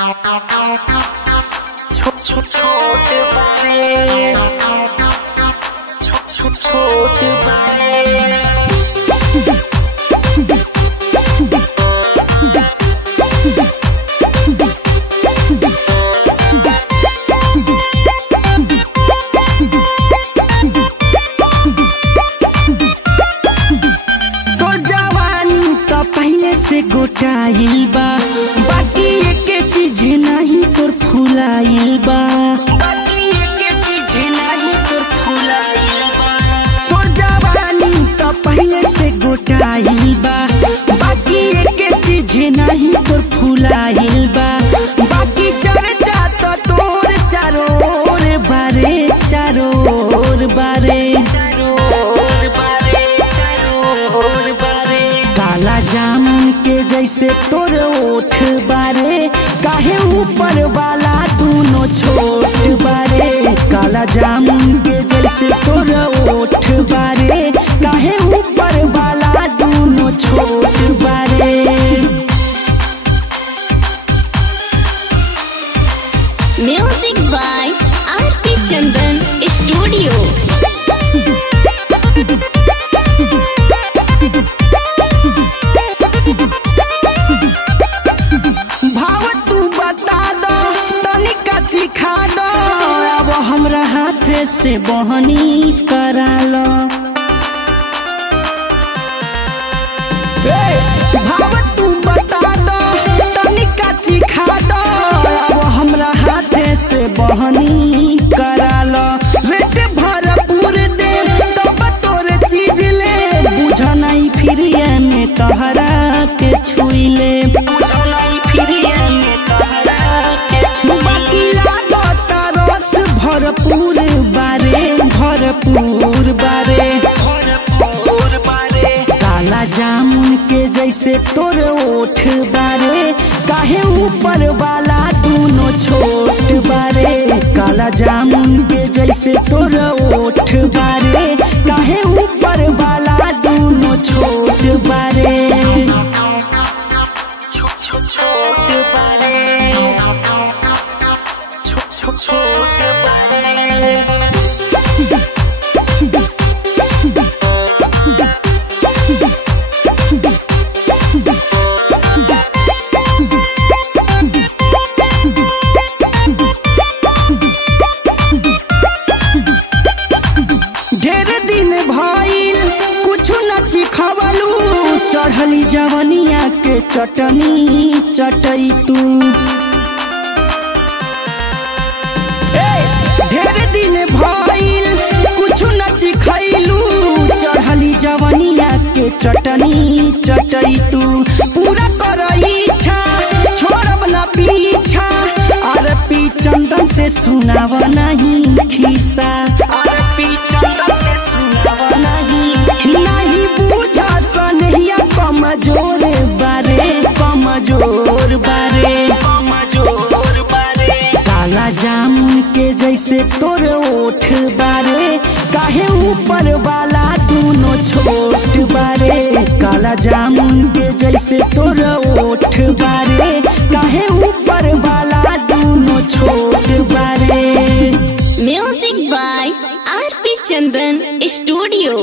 छोट बारे छोट बारे से गोटाइल बा बाकी एक चीज नहीं तोर फुलाइल बा बाकी एक चीज नहीं तोर फुलाइल बा तोर जवानी तो पहले से गोटाइल बा बाकी एक चीज नहीं तोर फुलाइल बा बाकी चर्चा तो तोर चारों ओर बारे चारों ओर बारे काला जामुन के जैसे तोर ओठ बारे काहे ऊपर वाला दोनों छोट बारे काला जामुन के जैसे तोर ओठ बारे काहे ऊपर वाला दोनों छोट बारे। Music by RP Chandan studio. सिखा दो अब हमरा हाथ से बहनी करा लो भाव तू बता दो तनिका सिखा दो अब हमरा हाथ से बहनी करा लो रेट भरपूर दे तब तोर चीज ले बुझ नहीं फिर में तहरा के छुई ले बुझ नहीं फिर में तहरा के छुई भरपूर बारे काला जामुन के जैसे तोर ओठ बारे काहे ऊपर वाला दोनों छोट बारे काला जामुन के जैसे तोर ओठ बारे काहे ऊपर वाला दोनों छोट बारे छोट बारे छोट बारे। ढेर दिन भइल कुछ न चिखवलू चढ़ली जवनिया के चटनी चटई तू ढेर दिन भइल कुछ न चिखैलू चढ़ली जवनिया के चटनी चटई तू पूरा कर इच्छा छोड़ब न पीछा आरपी चंदन से सुनाव नहीं खिस्सा आरपी चंदन से सुनाव नहीं बुझा सनहिया कमजोर बारे काला जामुन के जैसे तोर ओठ बारे काहे ऊपर वाला दोनों छोट बारे काला जामुन के जैसे तोर ओठ बारे काहे ऊपर वाला दोनों छोट बारे। Music by RP Chandan studio.